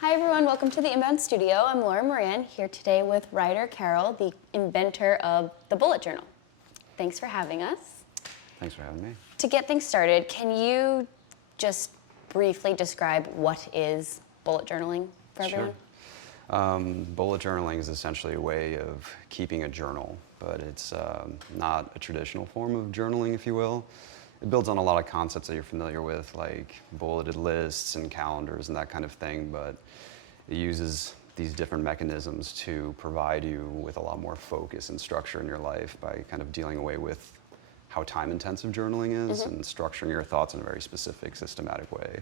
Hi everyone, welcome to the Inbound Studio. I'm Laura Moran, here today with Ryder Carroll, the inventor of the bullet journal. Thanks for having us. Thanks for having me. To get things started, can you just briefly describe what is bullet journaling for everyone? Sure. Bullet journaling is essentially a way of keeping a journal, but it's not a traditional form of journaling, if you will. It builds on a lot of concepts that you're familiar with, like bulleted lists and calendars and that kind of thing, but it uses these different mechanisms to provide you with a lot more focus and structure in your life by kind of dealing away with how time-intensive journaling is and structuring your thoughts in a very specific, systematic way.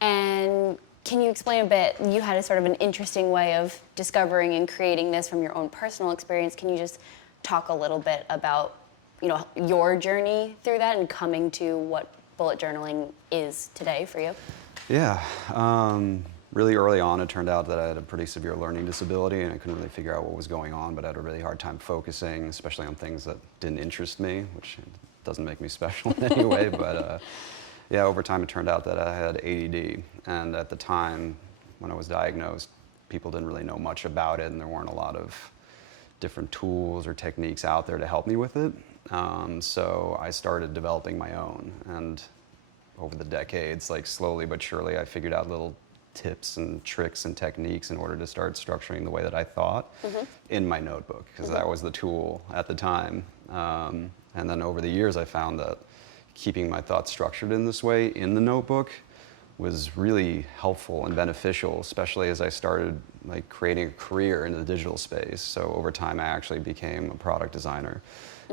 And can you explain a bit, you had a sort of an interesting way of discovering and creating this from your own personal experience. Can you just talk a little bit about your journey through that and coming to what bullet journaling is today for you? Yeah. Really early on, it turned out that I had a pretty severe learning disability and I couldn't really figure out what was going on, but I had a really hard time focusing, especially on things that didn't interest me, which doesn't make me special in any way, but yeah, over time it turned out that I had ADD, and at the time when I was diagnosed, people didn't really know much about it and there weren't a lot of different tools or techniques out there to help me with it. So I started developing my own, and over the decades, like slowly but surely, I figured out little tips and tricks and techniques in order to start structuring the way that I thought in my notebook, because that was the tool at the time. And then over the years, I found that keeping my thoughts structured in this way in the notebook was really helpful and beneficial, especially as I started like creating a career in the digital space. So over time, I actually became a product designer.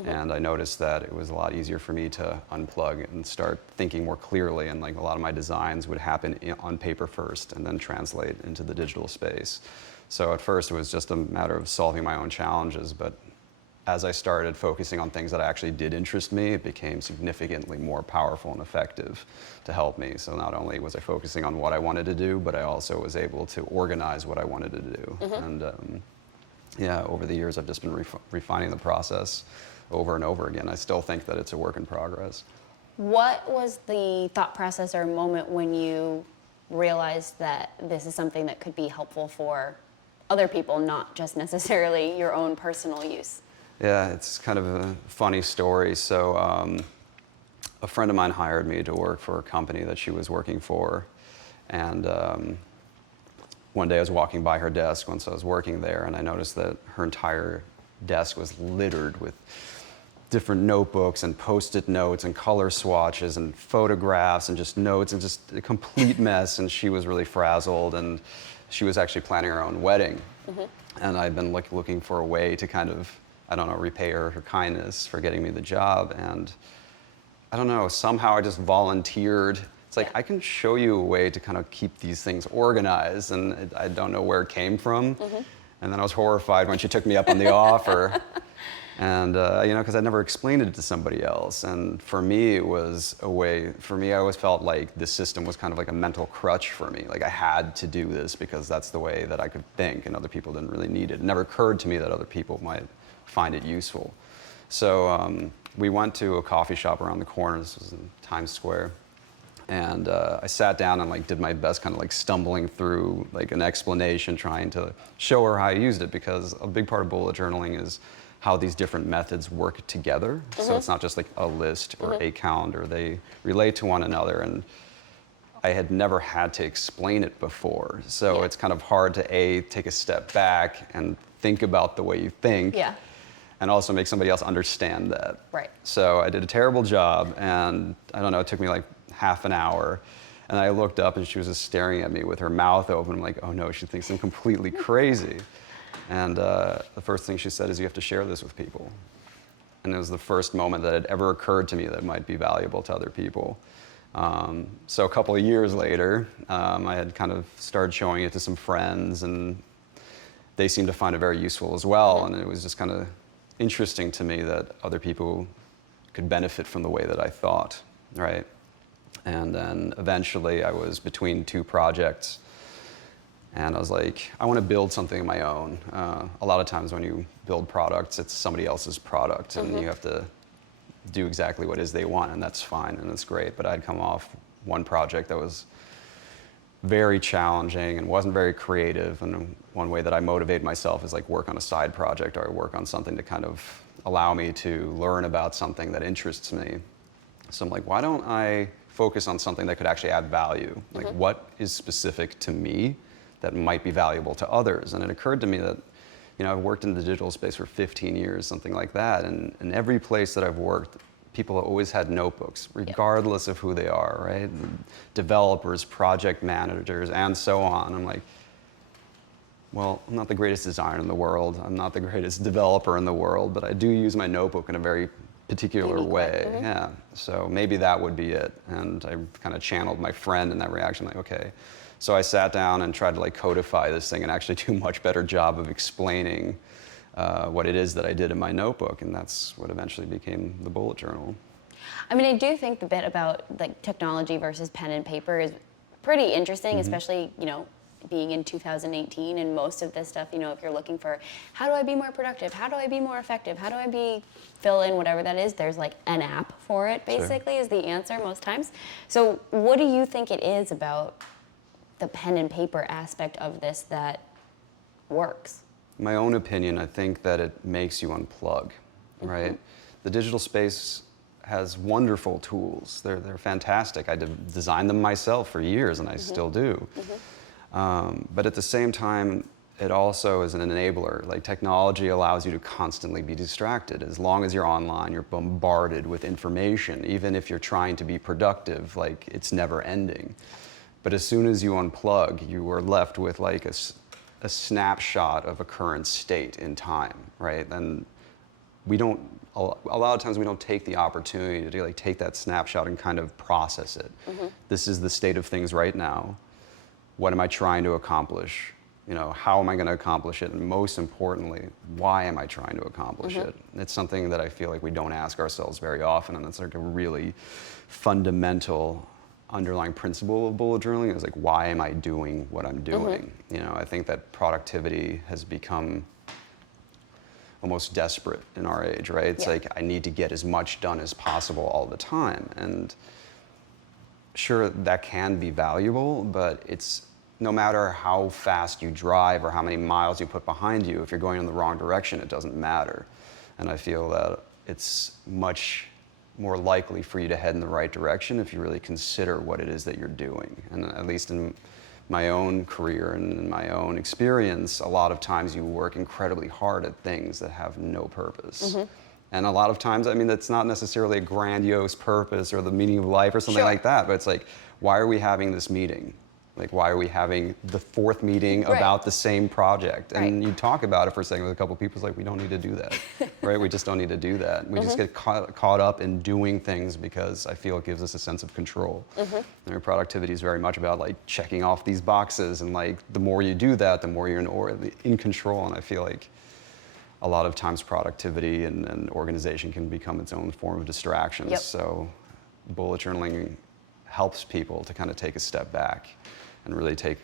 And I noticed that it was a lot easier for me to unplug and start thinking more clearly, and like a lot of my designs would happen on paper first and then translate into the digital space. So at first it was just a matter of solving my own challenges, but as I started focusing on things that actually did interest me, it became significantly more powerful and effective to help me. So not only was I focusing on what I wanted to do, but I also was able to organize what I wanted to do. And yeah, over the years I've just been refining the process over and over again. I still think that it's a work in progress. What was the thought process or moment when you realized that this is something that could be helpful for other people, not just necessarily your own personal use? Yeah, it's kind of a funny story. So a friend of mine hired me to work for a company that she was working for. And one day I was walking by her desk once I was working there, and I noticed that her entire desk was littered with different notebooks and Post-it notes and color swatches and photographs and just notes and just a complete mess. And she was really frazzled, and she was actually planning her own wedding. And I'd been looking for a way to kind of, I don't know, repay her kindness for getting me the job. And I don't know, somehow I just volunteered. It's like, I can show you a way to kind of keep these things organized, and I don't know where it came from. And then I was horrified when she took me up on the offer. And, because I'd never explained it to somebody else. And for me, it was a way, I always felt like this system was kind of like a mental crutch for me. Like I had to do this because that's the way that I could think, and other people didn't really need it. It never occurred to me that other people might find it useful. So we went to a coffee shop around the corner. This was in Times Square. And I sat down and like did my best, kind of like stumbling through like an explanation, trying to show her how I used it, because a big part of bullet journaling is how these different methods work together. So it's not just like a list or a calendar. They relate to one another, and I had never had to explain it before. So it's kind of hard to take a step back and think about the way you think. And also make somebody else understand that. Right. So I did a terrible job, and I don't know, it took me like half an hour. And I looked up and she was just staring at me with her mouth open. I'm like, oh no, she thinks I'm completely crazy. And the first thing she said is, you have to share this with people. And it was the first moment that had ever occurred to me that it might be valuable to other people. So a couple of years later, I had kind of started showing it to some friends, and they seemed to find it very useful as well. And it was just kind of interesting to me that other people could benefit from the way that I thought, right? And then eventually I was between two projects, and I was like, I want to build something of my own. A lot of times when you build products, it's somebody else's product, and you have to do exactly what it is they want, and that's fine and that's great. But I'd come off one project that was very challenging and wasn't very creative. And one way that I motivate myself is like work on a side project or I work on something to kind of allow me to learn about something that interests me. So I'm like, why don't I focus on something that could actually add value? Like what is specific to me that might be valuable to others? And it occurred to me that, you know, I've worked in the digital space for 15 years, something like that. And in every place that I've worked, people have always had notebooks, regardless of who they are, right? Developers, project managers, and so on. I'm like, well, I'm not the greatest designer in the world. I'm not the greatest developer in the world, but I do use my notebook in a very particular way. Yeah. So maybe that would be it. And I kind of channeled my friend in that reaction, like, okay. So I sat down and tried to like codify this thing and actually do a much better job of explaining what it is that I did in my notebook, and that's what eventually became the bullet journal. I mean, I do think the bit about like technology versus pen and paper is pretty interesting, especially, you know, being in 2018 and most of this stuff, you know, if you're looking for how do I be more productive, how do I be more effective, how do I be fill in whatever that is, there's like an app for it basically is the answer most times. So what do you think it is about the pen and paper aspect of this that works? My own opinion, I think that it makes you unplug, right? The digital space has wonderful tools. They're fantastic. I designed them myself for years, and I still do. But at the same time, it also is an enabler. Like technology allows you to constantly be distracted. As long as you're online, you're bombarded with information. Even if you're trying to be productive, like it's never ending. But as soon as you unplug, you are left with like a snapshot of a current state in time, right? And we don't, a lot of times we don't take the opportunity to like take that snapshot and kind of process it. This is the state of things right now. What am I trying to accomplish? You know, how am I going to accomplish it? And most importantly, why am I trying to accomplish it? It's something that I feel like we don't ask ourselves very often, and it's like a really fundamental underlying principle of bullet journaling is like, why am I doing what I'm doing? You know, I think that productivity has become almost desperate in our age, right? It's like, I need to get as much done as possible all the time. And sure, that can be valuable, but it's no matter how fast you drive or how many miles you put behind you, if you're going in the wrong direction, it doesn't matter. And I feel that it's much more likely for you to head in the right direction if you really consider what it is that you're doing. And at least in my own career and in my own experience, a lot of times you work incredibly hard at things that have no purpose. And a lot of times, I mean, that's not necessarily a grandiose purpose or the meaning of life or something like that, but it's like, why are we having this meeting? Like, why are we having the fourth meeting about the same project? And you talk about it for a second with a couple of people, it's like, we don't need to do that, right? We just don't need to do that. We just get caught up in doing things because I feel it gives us a sense of control. And productivity is very much about like checking off these boxes, and like the more you do that, the more you're in control. And I feel like a lot of times productivity and organization can become its own form of distraction. So bullet journaling helps people to kind of take a step back and really take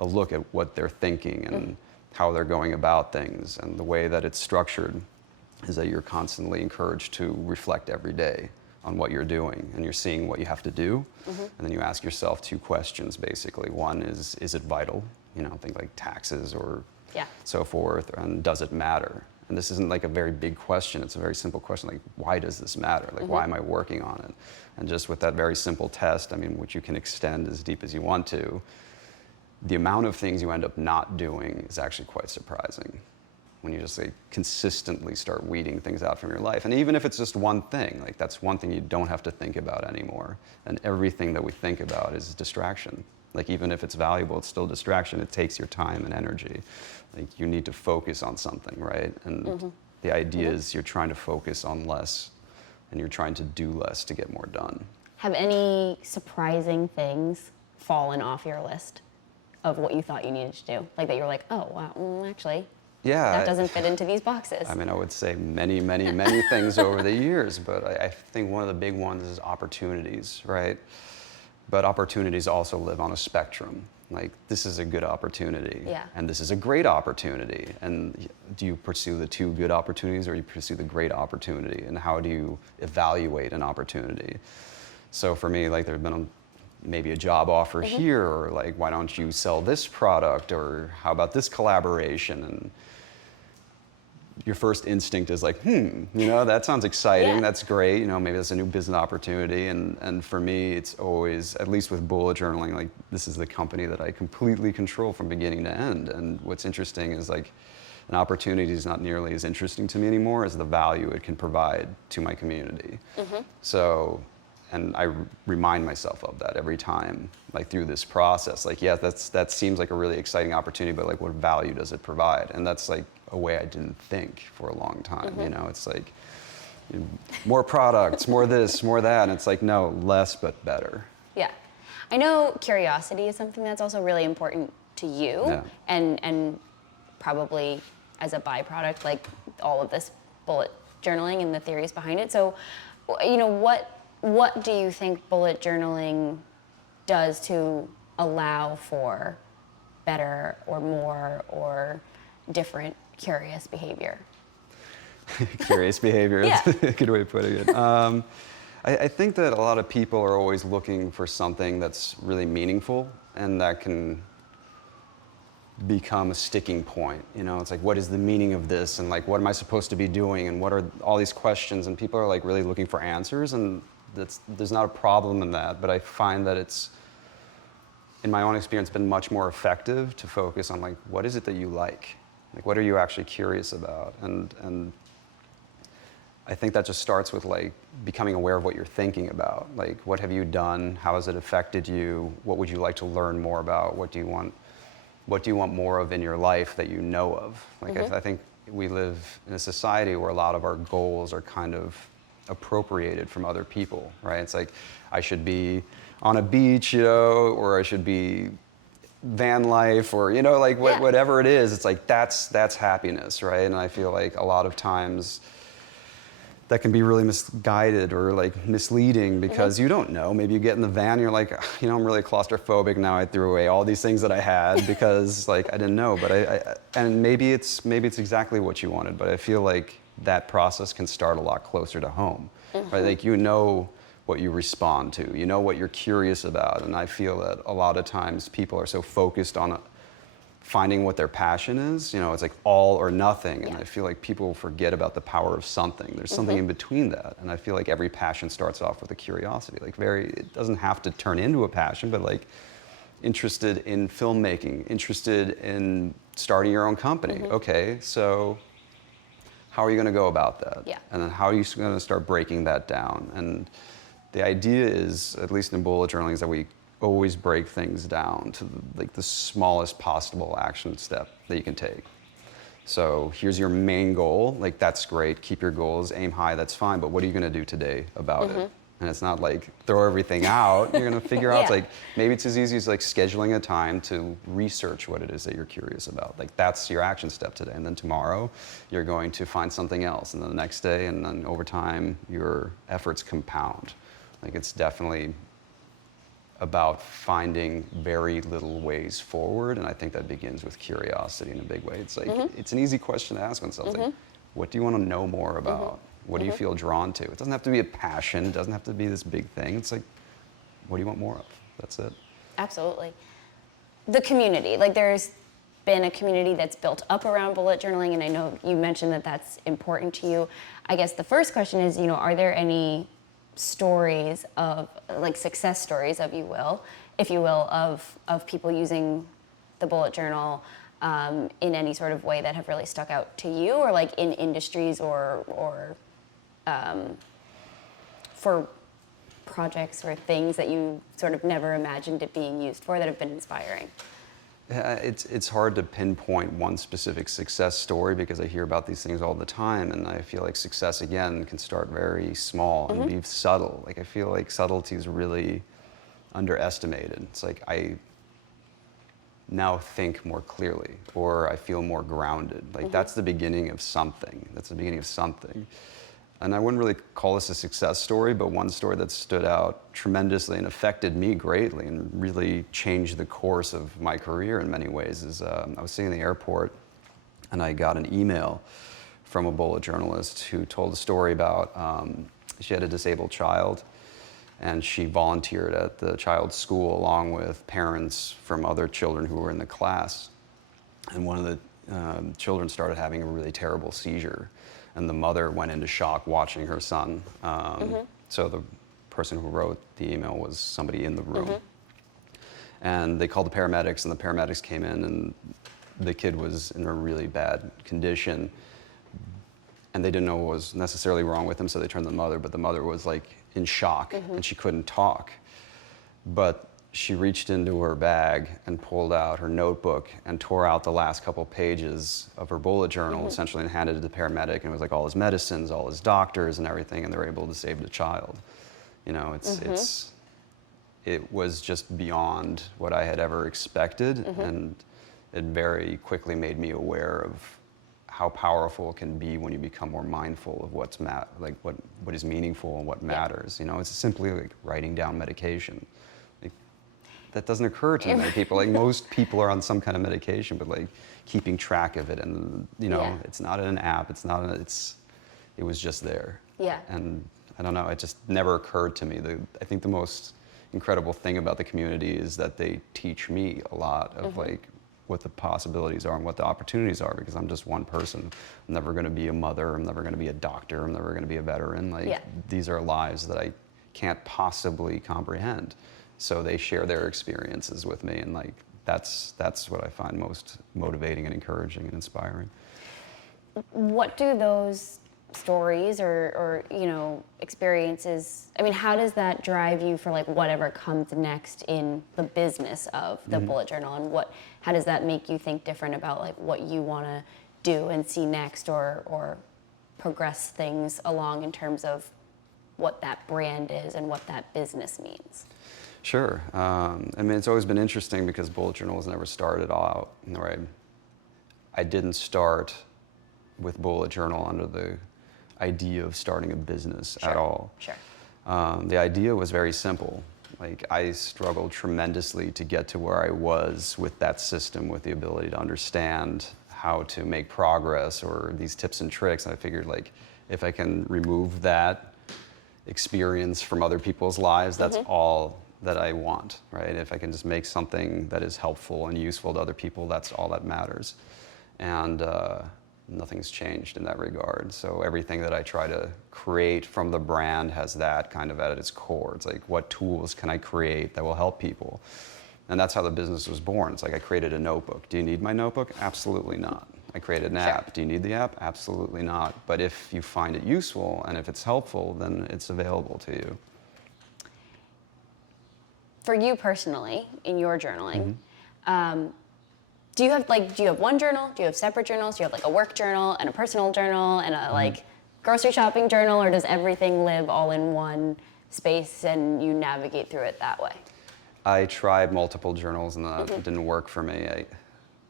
a look at what they're thinking and how they're going about things. And the way that it's structured is that you're constantly encouraged to reflect every day on what you're doing, and you're seeing what you have to do. And then you ask yourself two questions, basically. One is it vital? You know, think like taxes or so forth, and does it matter? And this isn't like a very big question, it's a very simple question, like, why does this matter? Like, why am I working on it? And just with that very simple test, I mean, which you can extend as deep as you want to, the amount of things you end up not doing is actually quite surprising when you just like consistently start weeding things out from your life. And even if it's just one thing, like that's one thing you don't have to think about anymore. And everything that we think about is distraction. Like even if it's valuable, it's still distraction. It takes your time and energy. Like you need to focus on something, right? And the idea is you're trying to focus on less and you're trying to do less to get more done. Have any surprising things fallen off your list of what you thought you needed to do? Like that you were like, oh, wow, actually, that doesn't fit into these boxes. I mean, I would say many, many, many things over the years, but I think one of the big ones is opportunities, right? But opportunities also live on a spectrum. Like, this is a good opportunity, and this is a great opportunity. And do you pursue the two good opportunities, or you pursue the great opportunity? And how do you evaluate an opportunity? So for me, like, there have been maybe a job offer here, or like, why don't you sell this product, or how about this collaboration? And your first instinct is like, that sounds exciting. Yeah. That's great. Maybe that's a new business opportunity. And for me, it's always, at least with bullet journaling, like, this is the company that I completely control from beginning to end. And what's interesting is, like, an opportunity is not nearly as interesting to me anymore as the value it can provide to my community. So, and I remind myself of that every time, like, through this process. Like, yeah, that seems like a really exciting opportunity, but like, what value does it provide? And that's like a way I didn't think for a long time. It's like, more products, more this, more that, and it's like, no, less but better. Yeah. I know curiosity is something that's also really important to you, Yeah. and probably as a byproduct, like all of this bullet journaling and the theories behind it. So, what do you think bullet journaling does to allow for better or more or different curious behavior? Curious behavior, Yeah. that's a good way of putting it. I think that a lot of people are always looking for something that's really meaningful and that can become a sticking point. It's like, what is the meaning of this? And like, what am I supposed to be doing? And what are all these questions? And people are like really looking for answers, and there's not a problem in that, but I find that it's, in my own experience, been much more effective to focus on like, what is it that you like? Like, what are you actually curious about? And I think that just starts with like becoming aware of what you're thinking about. Like, what have you done? How has it affected you? What would you like to learn more about? What do you want more of in your life that you know of? Like, I think we live in a society where a lot of our goals are kind of appropriated from other people, right? It's like, I should be on a beach, or I should be van life, or like whatever it is. It's like, that's happiness, right? And I feel like a lot of times that can be really misguided or like misleading, because you don't know. Maybe you get in the van and you're like, I'm really claustrophobic now. I threw away all these things that I had because like I didn't know. But and maybe it's exactly what you wanted. But I feel like that process can start a lot closer to home, right? Like, what you respond to, what you're curious about. And I feel that a lot of times people are so focused on finding what their passion is. It's like all or nothing. And I feel like people forget about the power of something. There's something in between that. And I feel like every passion starts off with a curiosity. Like, it doesn't have to turn into a passion, but like, interested in filmmaking, interested in starting your own company. Okay, so how are you going to go about that? Yeah. And then how are you going to start breaking that down? And the idea is, at least in bullet journaling, is that we always break things down to the smallest possible action step that you can take. So here's your main goal. Like, that's great. Keep your goals, aim high, that's fine. But what are you going to do today about it? And it's not like throw everything out. You're going to figure out, like, maybe it's as easy as like scheduling a time to research what it is that you're curious about. Like, that's your action step today. And then tomorrow you're going to find something else. And then the next day, and then over time, your efforts compound. Like, it's definitely about finding very little ways forward, and I think that begins with curiosity in a big way. It's like, it's an easy question to ask oneself. Like, what do you want to know more about? What do you feel drawn to? It doesn't have to be a passion. It doesn't have to be this big thing. It's like, what do you want more of? That's it. Absolutely. The community, like, there's been a community that's built up around bullet journaling, and I know you mentioned that that's important to you. I guess the first question is, are there any stories of, like, success stories, if you will, of people using the bullet journal in any sort of way that have really stuck out to you, or like in industries or for projects or things that you sort of never imagined it being used for, that have been inspiring? Yeah, it's hard to pinpoint one specific success story, because I hear about these things all the time, and I feel like success, again, can start very small and be subtle. Like, I feel like subtlety is really underestimated. It's like, I now think more clearly, or I feel more grounded. Like, that's the beginning of something. That's the beginning of something. And I wouldn't really call this a success story, but one story that stood out tremendously and affected me greatly and really changed the course of my career in many ways is I was sitting in the airport, and I got an email from a bullet journalist who told a story about she had a disabled child, and she volunteered at the child's school along with parents from other children who were in the class. And one of the children started having a really terrible seizure, and the mother went into shock watching her son. So the person who wrote the email was somebody in the room. And they called the paramedics, and the paramedics came in, and the kid was in a really bad condition. And they didn't know what was necessarily wrong with him, so they turned to the mother, but the mother was like in shock, and she couldn't talk. But she reached into her bag and pulled out her notebook and tore out the last couple pages of her bullet journal, essentially, and handed it to the paramedic, and it was like all his medicines, all his doctors and everything, and they were able to save the child. You know, it was just beyond what I had ever expected, and it very quickly made me aware of how powerful it can be when you become more mindful of what is meaningful and what matters. You know, it's simply like writing down medication. Like, that doesn't occur to many people. Like, most people are on some kind of medication, but like keeping track of it, and you know, it's not in an app. It was just there. Yeah. And I don't know. It just never occurred to me. I think the most incredible thing about the community is that they teach me a lot of like what the possibilities are and what the opportunities are, because I'm just one person. I'm never going to be a mother. I'm never going to be a doctor. I'm never going to be a veteran. Like, these are lives that I can't possibly comprehend. So they share their experiences with me, and like that's what I find most motivating and encouraging and inspiring. What do those stories or you know, experiences, I mean, how does that drive you for like whatever comes next in the business of the bullet journal, and how does that make you think different about like what you want to do and see next, or progress things along in terms of what that brand is and what that business means? Sure. I mean, it's always been interesting because bullet journals never started out, right? I didn't start with bullet journal under the idea of starting a business at all. Sure. The idea was very simple. Like, I struggled tremendously to get to where I was with that system, with the ability to understand how to make progress or these tips and tricks. And I figured, like, if I can remove that experience from other people's lives, that's all that I want, right? If I can just make something that is helpful and useful to other people, that's all that matters. And nothing's changed in that regard. So everything that I try to create from the brand has that kind of at its core. It's like, what tools can I create that will help people? And that's how the business was born. It's like, I created a notebook. Do you need my notebook? Absolutely not. I created an app. Do you need the app? Absolutely not. But if you find it useful and if it's helpful, then it's available to you. For you personally, in your journaling, do you have one journal? Do you have separate journals? Do you have like a work journal and a personal journal and a like grocery shopping journal, or does everything live all in one space and you navigate through it that way? I tried multiple journals and that didn't work for me.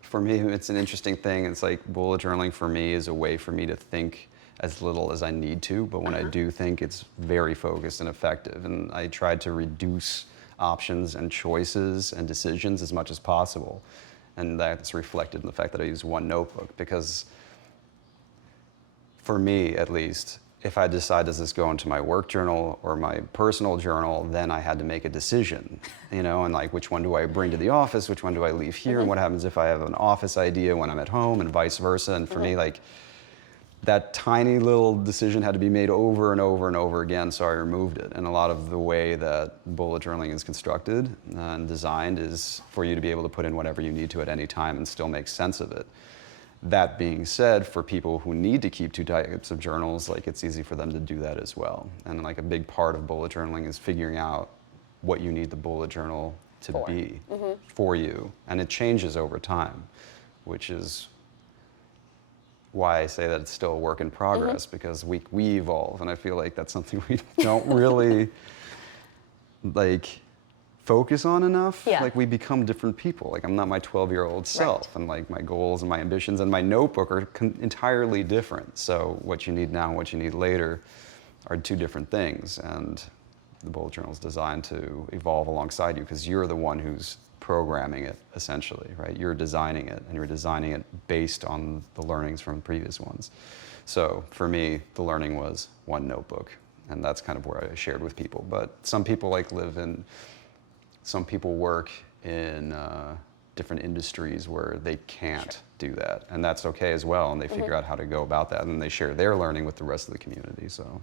For me, it's an interesting thing. It's like, bullet journaling for me is a way for me to think as little as I need to, but when I do think, it's very focused and effective. And I tried to reduce options and choices and decisions as much as possible. And that's reflected in the fact that I use one notebook, because for me, at least, if I decide, does this go into my work journal or my personal journal, then I had to make a decision, you know, and like, which one do I bring to the office? Which one do I leave here? And what happens if I have an office idea when I'm at home, and vice versa? And for me, like, that tiny little decision had to be made over and over and over again, so I removed it. And a lot of the way that bullet journaling is constructed and designed is for you to be able to put in whatever you need to at any time and still make sense of it. That being said, for people who need to keep two types of journals, like, it's easy for them to do that as well. And like, a big part of bullet journaling is figuring out what you need the bullet journal to be for you. And it changes over time, which is why I say that it's still a work in progress, because we evolve, and I feel like that's something we don't really like focus on enough. Like, we become different people. Like, I'm not my 12-year-old self, and like, my goals and my ambitions and my notebook are entirely different. So what you need now and what you need later are two different things, and the bullet journal is designed to evolve alongside you, because you're the one who's programming it, essentially, right? You're designing it, and you're designing it based on the learnings from previous ones. So for me, the learning was one notebook, And that's kind of where I shared with people. But some people some people work in different industries where they can't do that. And that's okay as well. And they figure out how to go about that. And they share their learning with the rest of the community. So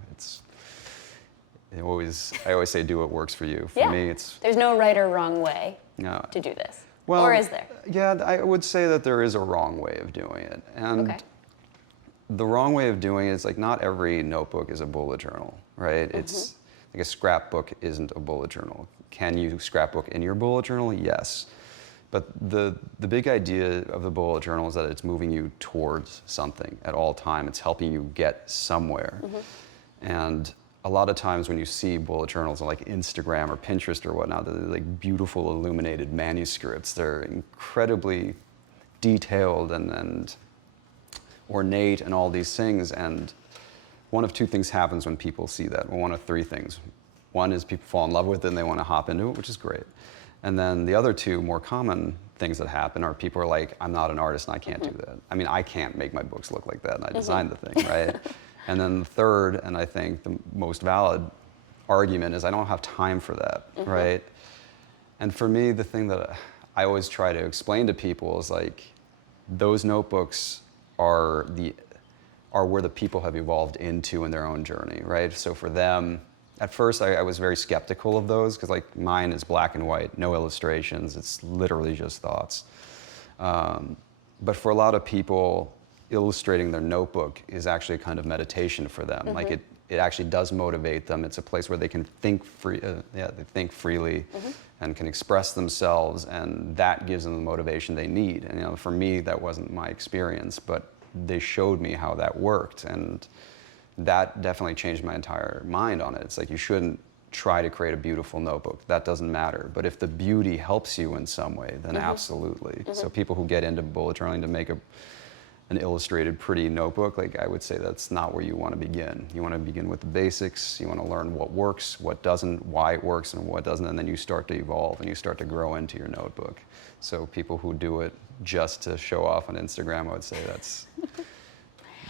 I always say do what works for you. For me, there's no right or wrong way to do this. Well, or is there? Yeah, I would say that there is a wrong way of doing it. And the wrong way of doing it is like not every notebook is a bullet journal, right? It's like a scrapbook isn't a bullet journal. Can you scrapbook in your bullet journal? Yes. But the big idea of the bullet journal is that it's moving you towards something at all time. It's helping you get somewhere. And a lot of times when you see bullet journals on like Instagram or Pinterest or whatnot, they're like beautiful illuminated manuscripts. They're incredibly detailed and ornate and all these things. And one of two things happens when people see that. Well, one of three things. One is people fall in love with it and they want to hop into it, which is great. And then the other two more common things that happen are people are like, I'm not an artist and I can't do that. I mean, I can't make my books look like that and I designed the thing, right? And then the third, and I think the most valid argument is I don't have time for that, right? And for me, the thing that I always try to explain to people is like, those notebooks are where the people have evolved into in their own journey, right? So for them, at first I was very skeptical of those because like mine is black and white, no illustrations, it's literally just thoughts. But for a lot of people, illustrating their notebook is actually a kind of meditation for them. Like it actually does motivate them. It's a place where they can think they think freely and can express themselves, and that gives them the motivation they need. And for me, that wasn't my experience, but they showed me how that worked, and that definitely changed my entire mind on it. It's like you shouldn't try to create a beautiful notebook. That doesn't matter. But if the beauty helps you in some way, then absolutely. So people who get into bullet journaling to make an illustrated, pretty notebook, like I would say that's not where you want to begin. You want to begin with the basics. You want to learn what works, what doesn't, why it works, and what doesn't, and then you start to evolve and you start to grow into your notebook. So people who do it just to show off on Instagram, I would say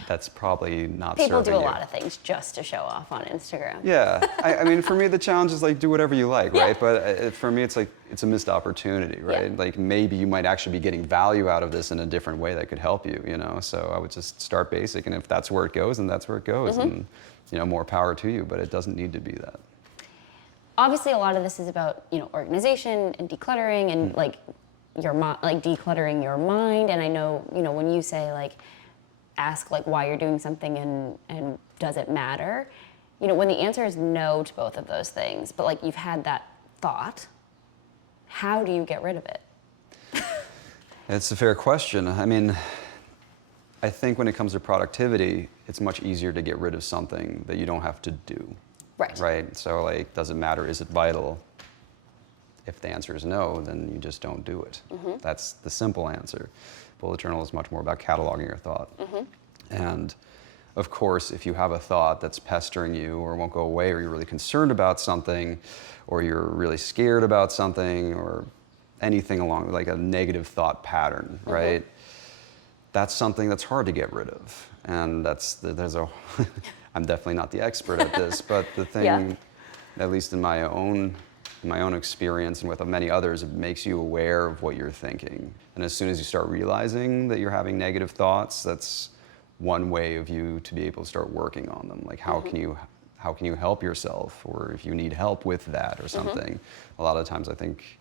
that's probably not serving you. People do a lot of things just to show off on Instagram. Yeah, I mean, for me, the challenge is like do whatever you like, right? But for me, it's like it's a missed opportunity, right? Like maybe you might actually be getting value out of this in a different way that could help you, So I would just start basic, and if that's where it goes, then that's where it goes, and more power to you. But it doesn't need to be that. Obviously, a lot of this is about organization and decluttering and like decluttering your mind. And I know when you say like ask like why you're doing something and does it matter, when the answer is no to both of those things, but like you've had that thought, how do you get rid of it? It's a fair question. I mean, I think when it comes to productivity, it's much easier to get rid of something that you don't have to do. Right? So like, does it matter? Is it vital? If the answer is no, then you just don't do it. That's the simple answer. Bullet journal is much more about cataloging your thought. And of course, if you have a thought that's pestering you or won't go away, or you're really concerned about something, or you're really scared about something, or anything along like a negative thought pattern, right? That's something that's hard to get rid of. And I'm definitely not the expert at this, but the thing, at least in my own experience and with many others, it makes you aware of what you're thinking. And as soon as you start realizing that you're having negative thoughts, that's one way of you to be able to start working on them. Like how can you help yourself, or if you need help with that or something. A lot of times I think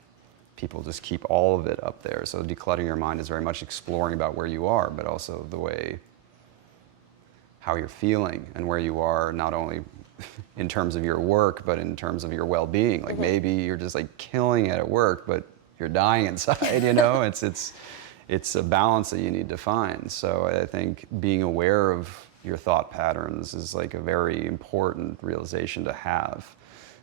people just keep all of it up there. So decluttering your mind is very much exploring about where you are, but also how you're feeling and where you are, not only in terms of your work, but in terms of your well-being. Like maybe you're just like killing it at work, but you're dying inside, it's a balance that you need to find. So I think being aware of your thought patterns is like a very important realization to have.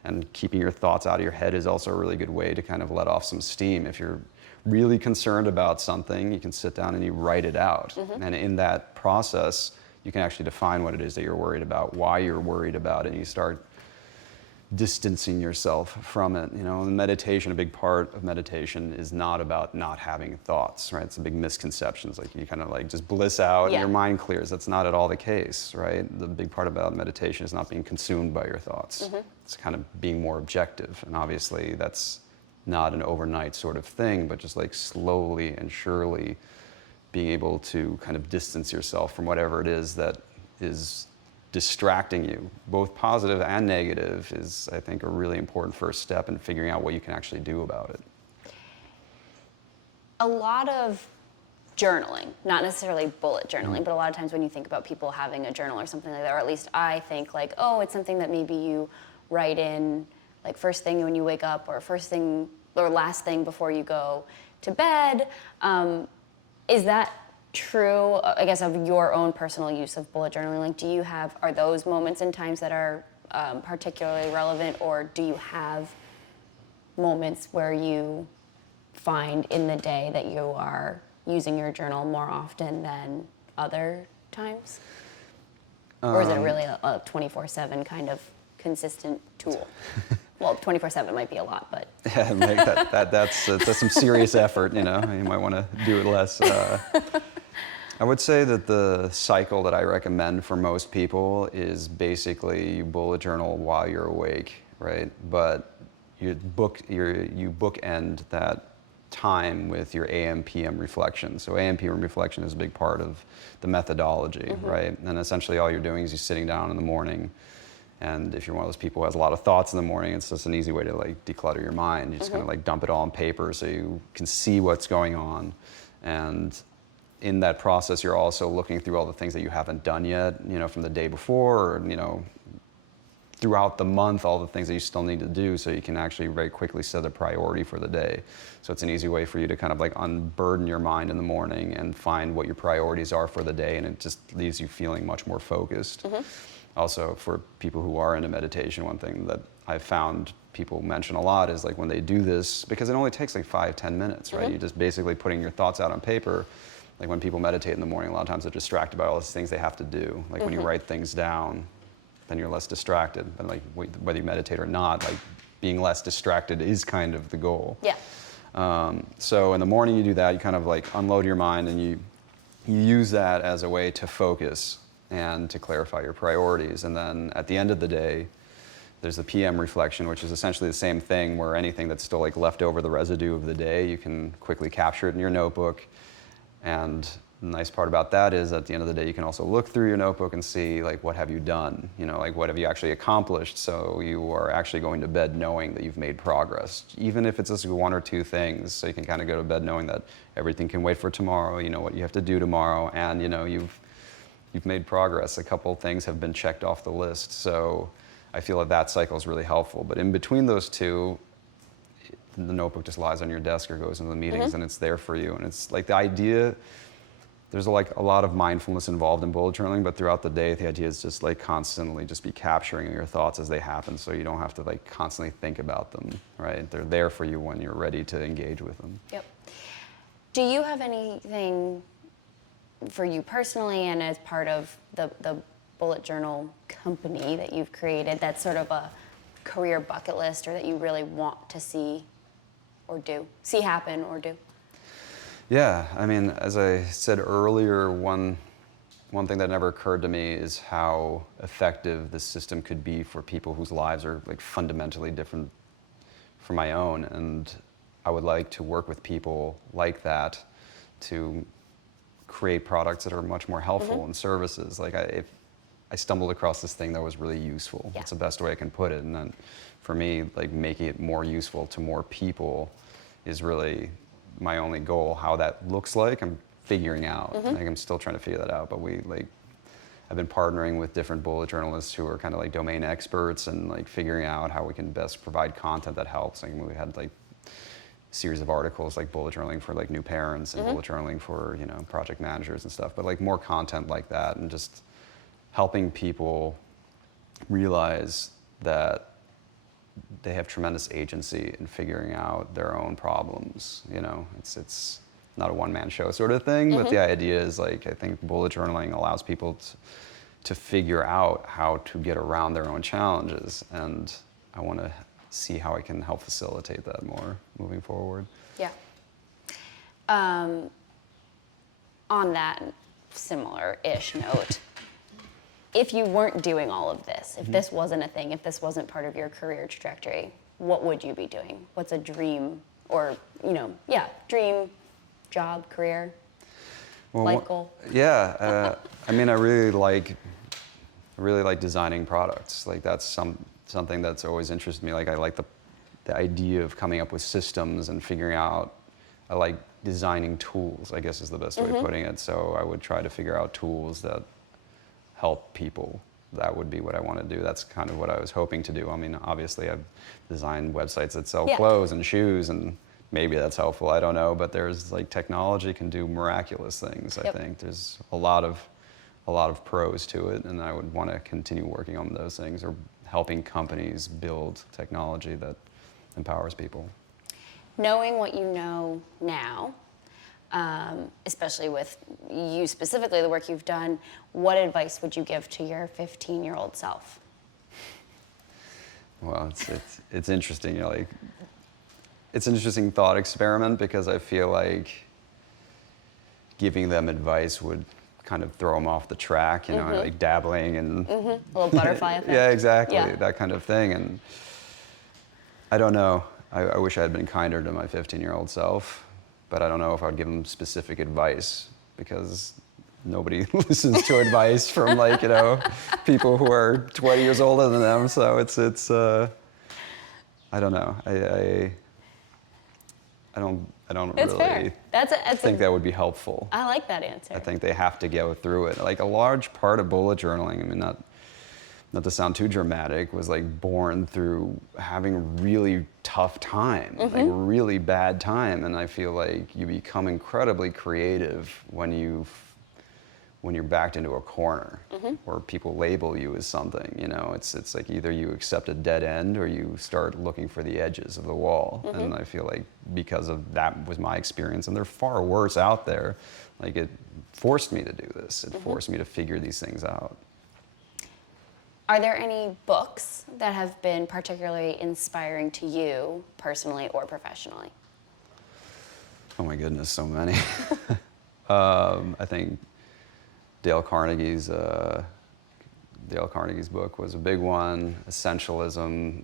And keeping your thoughts out of your head is also a really good way to kind of let off some steam. If you're really concerned about something, you can sit down and you write it out. And in that process, you can actually define what it is that you're worried about, why you're worried about it, and you start distancing yourself from it. You know, in meditation, a big part of meditation is not about not having thoughts, right? It's a big misconception. It's like you kind of like just bliss out and your mind clears. That's not at all the case, right? The big part about meditation is not being consumed by your thoughts. It's kind of being more objective. And obviously that's not an overnight sort of thing, but just like slowly and surely being able to kind of distance yourself from whatever it is that is distracting you, both positive and negative, is, I think, a really important first step in figuring out what you can actually do about it. A lot of journaling, not necessarily bullet journaling, but a lot of times when you think about people having a journal or something like that, or at least I think like, oh, it's something that maybe you write in like first thing when you wake up or first thing or last thing before you go to bed. Is that true, I guess, of your own personal use of bullet journaling? Like, are those moments and times that are particularly relevant, or do you have moments where you find in the day that you are using your journal more often than other times? Or is it really a 24/7 kind of consistent tool? Well, 24/7 might be a lot, but Yeah, that's some serious effort. You know, you might want to do it less. I would say that the cycle that I recommend for most people is basically you bullet journal while you're awake, right? But you bookend that time with your AM PM reflection. So AM PM reflection is a big part of the methodology, right? And essentially all you're doing is you're sitting down in the morning. And if you're one of those people who has a lot of thoughts in the morning, it's just an easy way to like declutter your mind. You just kind of like dump it all on paper so you can see what's going on. And in that process, you're also looking through all the things that you haven't done yet, you know, from the day before, or, you know, throughout the month, all the things that you still need to do, so you can actually very quickly set a priority for the day. So it's an easy way for you to kind of like unburden your mind in the morning and find what your priorities are for the day, and it just leaves you feeling much more focused. Also, for people who are into meditation, one thing that I've found people mention a lot is like when they do this, because it only takes like 5-10 minutes, right? You're just basically putting your thoughts out on paper. Like when people meditate in the morning, a lot of times they're distracted by all these things they have to do. Like when you write things down, then you're less distracted. But like whether you meditate or not, like being less distracted is kind of the goal. yeah. So in the morning you do that, you kind of like unload your mind, and you use that as a way to focus and to clarify your priorities. And then at the end of the day, there's the PM reflection, which is essentially the same thing, where anything that's still like left over, the residue of the day, you can quickly capture it in your notebook. And the nice part about that is at the end of the day, you can also look through your notebook and see like, what have you done? You know, like what have you actually accomplished? So you are actually going to bed knowing that you've made progress, even if it's just one or two things. So you can kind of go to bed knowing that everything can wait for tomorrow, you know what you have to do tomorrow, and you know, you've made progress. A couple things have been checked off the list. So I feel like that cycle is really helpful. But in between those two, the notebook just lies on your desk or goes into the meetings, and it's there for you. And it's like the idea, there's like a lot of mindfulness involved in bullet journaling, but throughout the day, the idea is just like constantly just be capturing your thoughts as they happen, so you don't have to like constantly think about them, right? They're there for you when you're ready to engage with them. Yep. Do you have anything for you personally and as part of the bullet journal company that you've created that's sort of a career bucket list, or that you really want to see happen or do? Yeah, I mean, as I said earlier, one thing that never occurred to me is how effective this system could be for people whose lives are like fundamentally different from my own. And I would like to work with people like that to create products that are much more helpful and services. Like if I stumbled across this thing that was really useful. Yeah. That's the best way I can put it. And then for me, like making it more useful to more people is really my only goal. How that looks like, I'm figuring out. Like I'm still trying to figure that out. But I've been partnering with different bullet journalists who are kind of like domain experts, and like figuring out how we can best provide content that helps. Like we had like series of articles like bullet journaling for like new parents and bullet journaling for, you know, project managers and stuff, but like more content like that, and just helping people realize that they have tremendous agency in figuring out their own problems. You know, it's not a one-man show sort of thing, but the idea is like, I think bullet journaling allows people to figure out how to get around their own challenges. And I want to see how I can help facilitate that more moving forward. Yeah. On that similar-ish note, if you weren't doing all of this, if this wasn't a thing, if this wasn't part of your career trajectory, what would you be doing? What's a dream or, dream, job, career, life goal? Yeah, I mean, I really like designing products. Like that's something that's always interested me. Like I like the idea of coming up with systems and figuring out. I like designing tools, I guess is the best way of putting it. So I would try to figure out tools that help people. That would be what I want to do. That's kind of what I was hoping to do. I mean, obviously I've designed websites that sell clothes and shoes, and maybe that's helpful, I don't know. But there's like technology can do miraculous things, I think. There's a lot of pros to it, and I would want to continue working on those things or helping companies build technology that empowers people. Knowing what you know now, especially with you specifically, the work you've done, what advice would you give to your 15-year-old self? Well, it's interesting, like it's an interesting thought experiment because I feel like giving them advice would kind of throw them off the track, like dabbling and A little butterfly effect. Yeah, exactly, Yeah. that kind of thing. And I don't know. I wish I had been kinder to my 15-year-old self, but I don't know if I would give them specific advice because nobody listens to advice from people who are 20 years older than them. So it's I don't know. I don't It's really fair. That's think that would be helpful. I like that answer. I think they have to go through it. Like a large part of bullet journaling, I mean, not to sound too dramatic, was like born through having a really tough time, like really bad time. And I feel like you become incredibly creative when you're backed into a corner where people label you as something. It's like either you accept a dead end or you start looking for the edges of the wall. And I feel like because of that was my experience, and they're far worse out there. Like it forced me to do this. It forced me to figure these things out. Are there any books that have been particularly inspiring to you personally or professionally? Oh my goodness, so many. I think Dale Carnegie's book was a big one. Essentialism.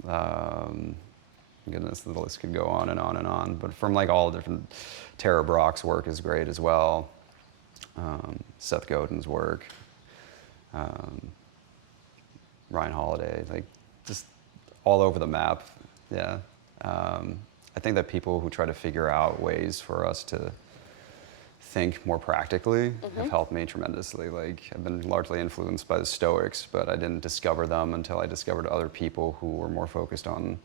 Goodness, the list could go on and on and on. But from like all different, Tara Brach's work is great as well. Seth Godin's work. Ryan Holiday, like just all over the map. Yeah. I think that people who try to figure out ways for us to think more practically have helped me tremendously. Like I've been largely influenced by the Stoics, but I didn't discover them until I discovered other people who were more focused on,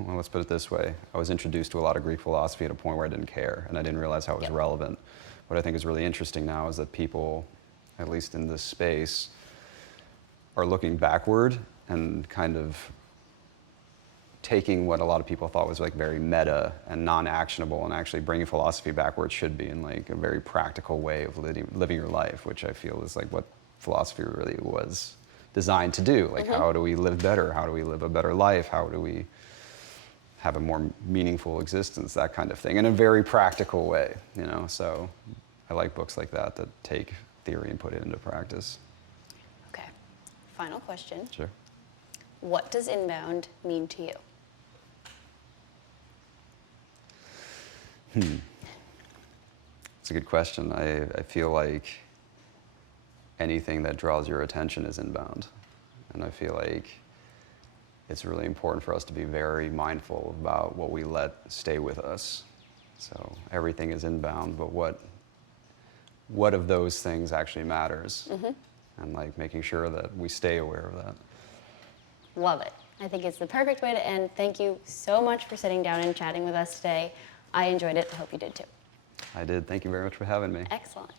well, let's put it this way. I was introduced to a lot of Greek philosophy at a point where I didn't care and I didn't realize how it was relevant. What I think is really interesting now is that people, at least in this space, are looking backward and kind of taking what a lot of people thought was like very meta and non-actionable and actually bringing philosophy back where it should be in like a very practical way of living your life, which I feel is like what philosophy really was designed to do. Like how do we live better? How do we live a better life? How do we have a more meaningful existence? That kind of thing in a very practical way, So I like books like that take theory and put it into practice. Okay. Final question. Sure. What does inbound mean to you? It's a good question. I feel like anything that draws your attention is inbound. And I feel like it's really important for us to be very mindful about what we let stay with us. So everything is inbound, but what of those things actually matters? And like making sure that we stay aware of that. Love it. I think it's the perfect way to end. Thank you so much for sitting down and chatting with us today. I enjoyed it. I hope you did too. I did. Thank you very much for having me. Excellent.